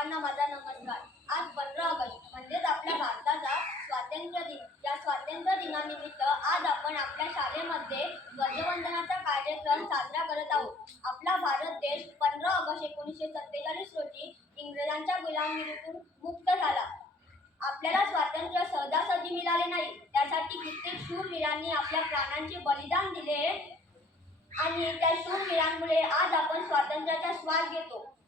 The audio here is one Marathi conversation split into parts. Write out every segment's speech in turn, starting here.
सर्वांना माझा नमस्कार. आज पंधरा ऑगस्ट म्हणजेच आपल्या भारताचा स्वातंत्र्य दिन. या स्वातंत्र्य दिनानिमित्त आज आपण आपल्या शाळेमध्ये ध्वजवंदनाचा कार्यक्रम साजरा करत आहोत. आपला भारत देश पंधरा ऑगस्ट एकोणीसशे सत्तेचाळीस रोजी इंग्रजांच्या गुलामगिरीतून मुक्त झाला. आपल्याला स्वातंत्र्य सहजासहजी मिळाले नाही. त्यासाठी कित्येक शूरवीरांनी आपल्या प्राणांचे बलिदान दिले. आणि त्या शूरवीरांमुळे आज आपण स्वातंत्र्याचा श्वास घेतो.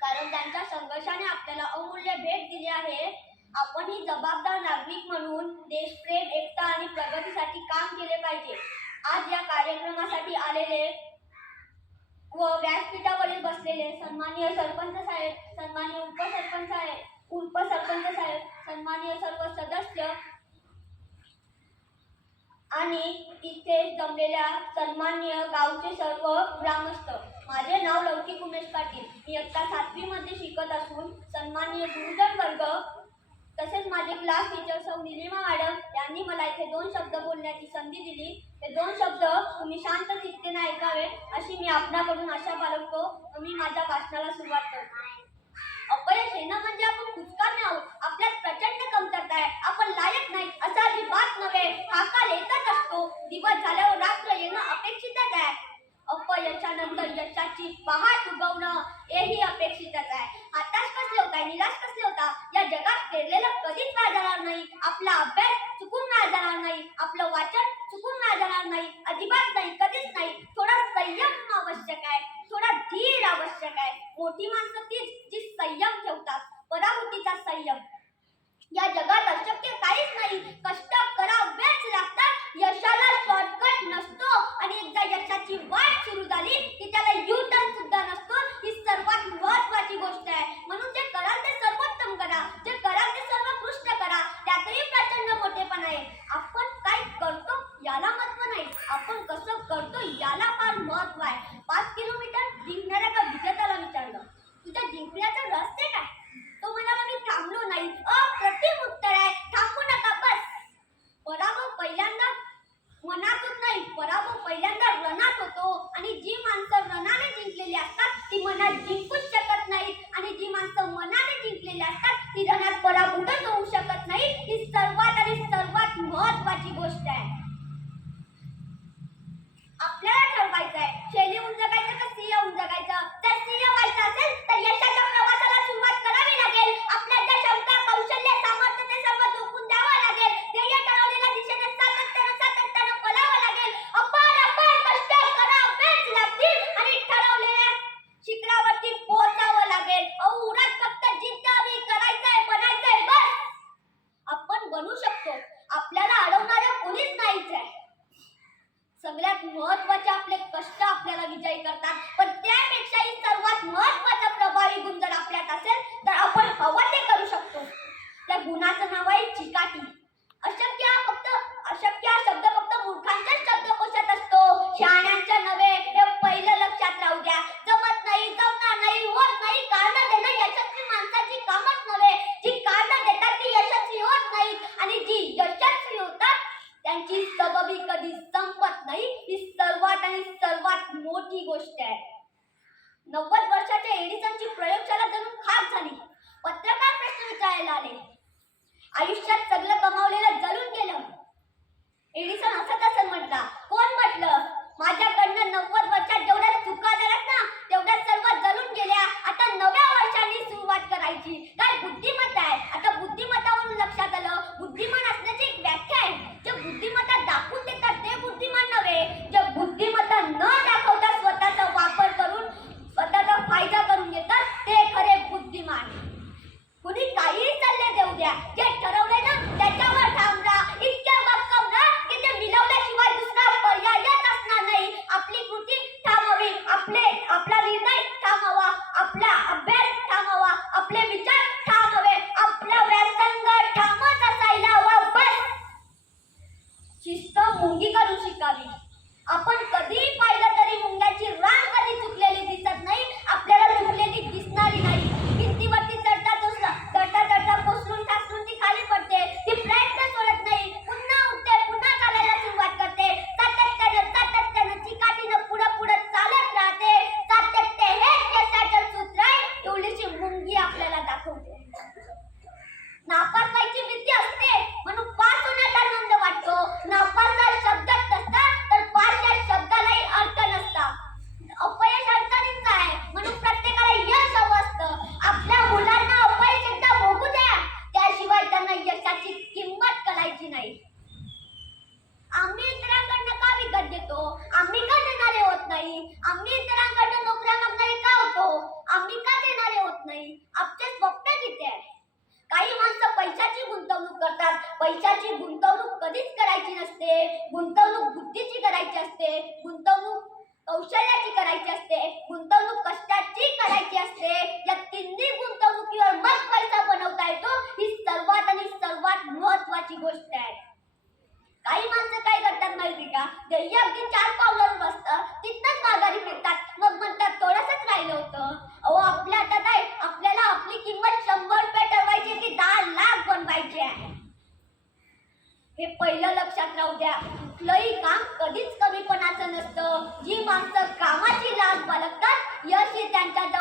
कारण त्यांच्या संघर्षाने आपल्याला अमूल्य भेट दिली आहे. आपण ही जबाबदार नागरिक म्हणून देशप्रेम एकता आणि प्रगतीसाठी काम केले पाहिजे. आज या कार्यक्रमासाठी आलेले व व्यासपीठावरील बसलेले सन्माननीय सरपंच साहेब सन्माननीय उपसरपंच साहेब उपसरपंच साहेब सन्माननीय सर्व सदस्य आणि इथे जमलेल्या सन्मान्य गावचे सर्व ग्रामस्थ. माझे नाव लौकिक उमेश पाटील. मी इयत्ता सातवीमध्ये शिकत असून सन्मान्य गुरुजन वर्ग तसेच माझे क्लास टीचर सौ निलिमा मॅडम यांनी मला इथे दोन शब्द बोलण्याची संधी दिली. ते दोन शब्द तुम्ही शांत चित्तेने ऐकावे अशी मी आपणाकडून आशा बाळगतो. मी माझ्या भाषणाला सुरुवात करतो अपयश येणं म्हणजे आपण कुचकामी आहोत आपल्यात प्रचंड कमतरता आहे आपण लायक नाही असं अजिबात नव्हे हा काल येतच असतो दिवस झाल्यावर रात्र येणं अपेक्षितच आहे अपयशानंतर यशाची पहाट उगवणं हेही अपेक्षितच आहे. हताश कसले होता निराश कसले होता. या जगात पेरलेलं कधीच नाही जाणार नाही आपला अभ्यास चुकून नाही जाणार नाही आपलं वाचन चुकून नाही जाणार नाही अजिबात नाही कधीच नाही थोडा संयम आवश्यक आहे थोडा धीर आवश्यक आहे मोठी माणसं तीच जी संयम ठेवतात पराभूतीचा संयम या जगात अशक्य काहीच नाही कष्ट करावेच लागतात यशाला शॉर्टकट नसतो आणि एकदा यशाची वाट सुरू झाली की त्याला यू टर्न सुद्धा नसतो ही सर्वात महत्वाची गोष्ट आहे म्हणून जे कराल ते सर्वोत्तम करा जे कराल ते सर्वोत्कृष्ट करा त्यातही प्रचंड मोठेपण आहे आपण काय करतो याला महत्त्व नाही आपण कसं करतो याला फार महत्त्व आहे पाच किलोमीटर जिंकणाऱ्या का विजेत्याला विचारलं तुझ्या जिंकण्याचे रस्ते काय तो म्हणाला मी थांबलो नाही अप्रतिम उत्तर आहे थांबू नका बस पराभव पहिल्यांदा मनातून नाही पराभव पहिल्यांदा रणात होतो आणि जी माणसं रणाने जिंकलेली असतात ती मनात जिंकूच शकत नाहीत आणि जी माणसं मनाने जिंकलेली असतात ती पराभूतच होऊ शकत नाही. ही सर्वात विजयी करतात. पण त्यापेक्षाही सर्वात महत्त्वाचा प्रभावी गुण जर आपल्यात असेल तर आपण हवं ते करू शकतो. त्या गुणाचं नाव आहे चिकाटी. अशक्य फक्त अशक्य हा शब्द फक्त मूर्खांच्याच शब्दकोशात असतो. शहाण्यांच्या नव्हे हे पहिलं लक्षात राहू द्या. जमत नाही जमणार नाही होत नाही कारण देणं यशस्वी माणसाची कामच नव्हे. जी कारण देतात ती यशस्वी होत नाहीत. आणि जी यशस्वी होतात त्यांची सबबी कधी संपत नाही ही सर्वात सर्वात मोठी गोष्ट आहे. नव्वद वर्षाच्या एडिसनची प्रयोगशाला जणू खाक झाली. पत्रकार प्रश्न विचारायला आले. आयुष्यात आपला पैशाची गुंतवणूक कधीच करायची नसते. गुंतवणूक बुद्धीची करायची असते. गुंतवणूक कौशल्याची करायची असते. गुंतवणूक कष्टाची करायची असते. ta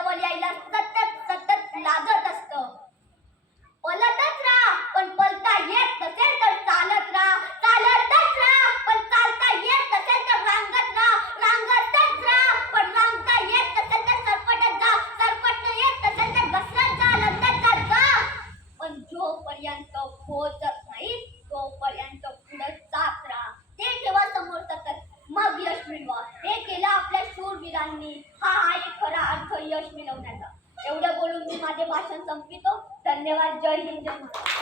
Thank you.